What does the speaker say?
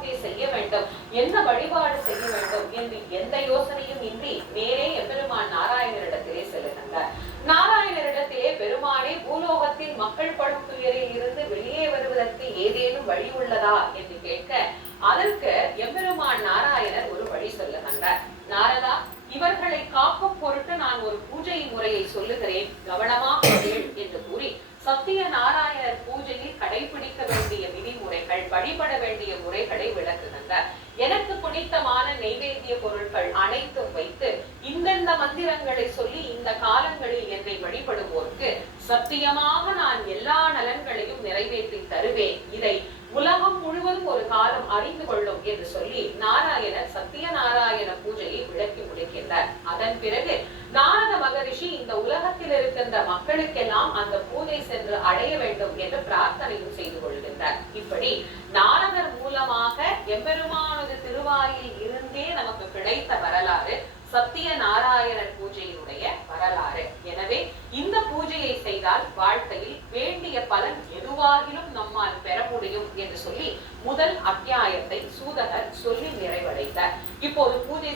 பூஜை செய்ய வேண்டும், என்ன வழிபாடு செய்ய வேண்டும் என்று எந்த யோசனையும் இன்றி நேரே எம்பெருமான் நாராயணரிடத்திலே செல்லுகின்றார். நாராயணரிடத்திலே பெருமானே, பூலோகத்தில் மக்கள் படும் துயரில் இருந்து வெளியே வருவதற்கு ஏதேனும் வழி உள்ளதா என்று கேட்க, அதற்கு எம்பெருமான் நாராயணர் ஒரு வழி சொல்லுகின்றார். நாரதா, இவர்களை காக்கும் பொருட்டு நான் ஒரு பூஜை முறையை சொல்லுகிறேன், கவனமாக கேள் என்று கூறி சத்திய நாராயணர் பூஜையில் கடைபிடிக்க வேண்டிய விதிமுறைகள், வழிபட வேண்டிய முறைகளை விளக்குகின்றார். எனக்கு பிடித்தமான நைவேத்திய பொருட்கள் அனைத்தும் வைத்து இந்தந்த மந்திரங்களை சொல்லி இந்த காலங்களில் என்னை வழிபடுவோருக்கு சத்தியமாக நான் எல்லா நலன்களையும் நிறைவேற்றி தருவேன், இதை உலகம் முழுவதும் ஒரு காலம் அறிந்து கொள்ளும் என்று சொல்லி நாராயணர் சத்திய நாராயண பூஜையை விளக்கி முடிக்கின்றார். அதன் பிறகு நாரத மகரிஷி இந்த உலகத்தில் இருக்கின்ற மக்களுக்கெல்லாம் அந்த பூஜை சென்று அடைய வேண்டும் என்று பிரார்த்தனையும் செய்து கொள்கின்றார். இப்படி நாரதர் மூலமாக எம்பெருமானது திருவாயில் இருந்தே நமக்கு கிடைத்த வரலாறு சத்திய நாராயணர் பூஜையினுடைய வரலாறு. எனவே இந்த பூஜையை செய்தால் வாழ்க்கையில் வேண்டிய பலன் எதுவாகிலும் நம்மால் பெற முடியும் என்று சொல்லி முதல் அத்தியாயத்தை சூதகர் சொல்லி நிறைவடைந்தார். இப்போது பூஜை